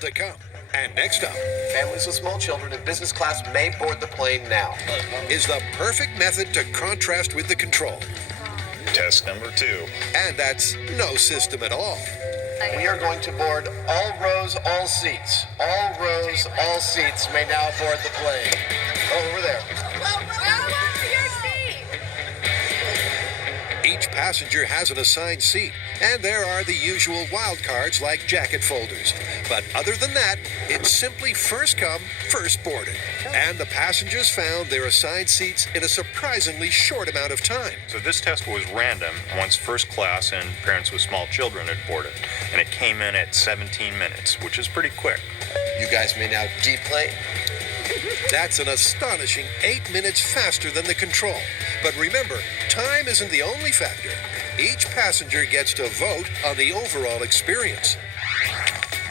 to come. And next up, families with small children in business class may board the plane now. Is the perfect method to contrast with the control. Test number 2. And that's no system at all. We are going to board all rows, all seats. All rows, all seats may now board the plane. Oh, over there. Each passenger has an assigned seat, and there are the usual wild cards like jacket folders. But other than that, it's simply first come, first boarded. And the passengers found their assigned seats in a surprisingly short amount of time. So this test was random once first class and parents with small children had boarded, and it came in at 17 minutes, which is pretty quick. You guys may now deplane. That's an astonishing 8 minutes faster than the control. But remember, time isn't the only factor. Each passenger gets to vote on the overall experience.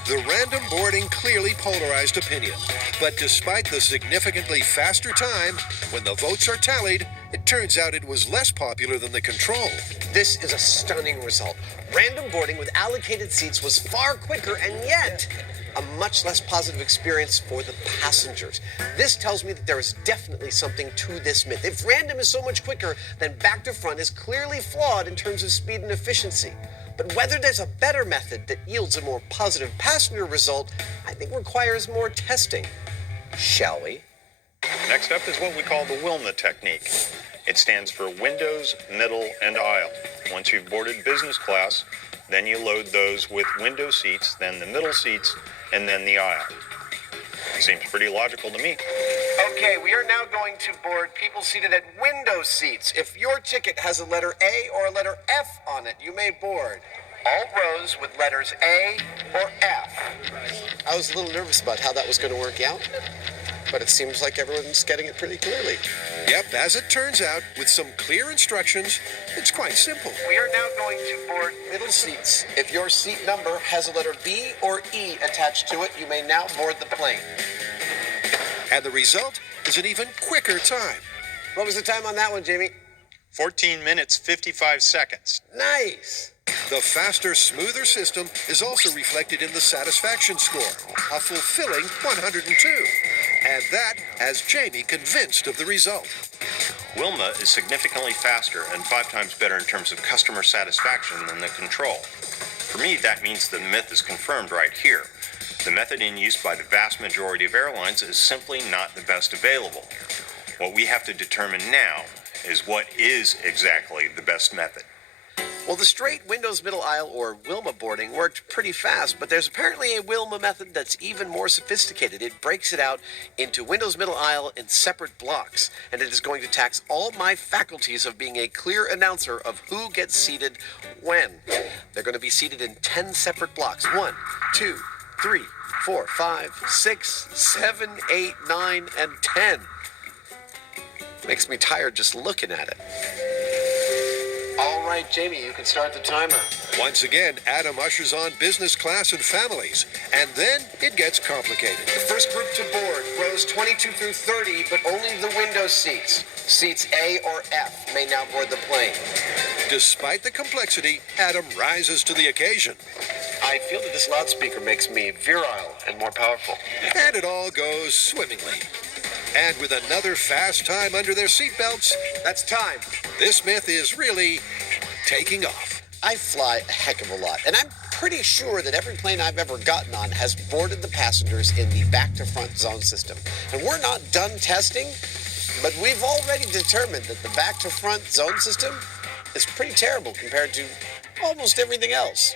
The random boarding clearly polarized opinion. But despite the significantly faster time, when the votes are tallied, it turns out it was less popular than the control. This is a stunning result. Random boarding with allocated seats was far quicker and yet a much less positive experience for the passengers. This tells me that there is definitely something to this myth. If random is so much quicker, then back to front is clearly flawed in terms of speed and efficiency. But whether there's a better method that yields a more positive passenger result, I think requires more testing. Shall we? Next up is what we call the Wilma technique. It stands for windows, middle, and aisle. Once you've boarded business class, then you load those with window seats, then the middle seats, and then the aisle. Seems pretty logical to me. Okay, we are now going to board people seated at window seats. If your ticket has a letter A or a letter F on it, you may board. All rows with letters A or F. I was a little nervous about how that was going to work out, but it seems like everyone's getting it pretty clearly. Yep, as it turns out, with some clear instructions, it's quite simple. We are now going to board middle seats. If your seat number has a letter B or E attached to it, you may now board the plane. And the result is an even quicker time. What was the time on that one, Jamie? 14 minutes, 55 seconds. Nice. The faster, smoother system is also reflected in the satisfaction score, a fulfilling 102. And that has Jamie convinced of the result. Wilma is significantly faster and 5 times better in terms of customer satisfaction than the control. For me, that means the myth is confirmed right here. The method in use by the vast majority of airlines is simply not the best available. What we have to determine now is what is exactly the best method. Well, the straight windows middle aisle or Wilma boarding worked pretty fast, but there's apparently a Wilma method that's even more sophisticated. It breaks it out into windows middle aisle in separate blocks, and it is going to tax all my faculties of being a clear announcer of who gets seated when. They're going to be seated in 10 separate blocks. 1, 2, 3, 4, 5, 6, 7, 8, 9, and 10. Makes me tired just looking at it. All right, Jamie, you can start the timer. Once again, Adam ushers on business class and families, and then it gets complicated. The first group to board, rows 22 through 30, but only the window seats. Seats A or F may now board the plane. Despite the complexity, Adam rises to the occasion. I feel that this loudspeaker makes me virile and more powerful. And it all goes swimmingly. And with another fast time under their seatbelts, That's time. this myth is really taking off. I fly a heck of a lot, and I'm pretty sure that every plane I've ever gotten on has boarded the passengers in the back-to-front zone system. And we're not done testing, but we've already determined that the back-to-front zone system is pretty terrible compared to almost everything else.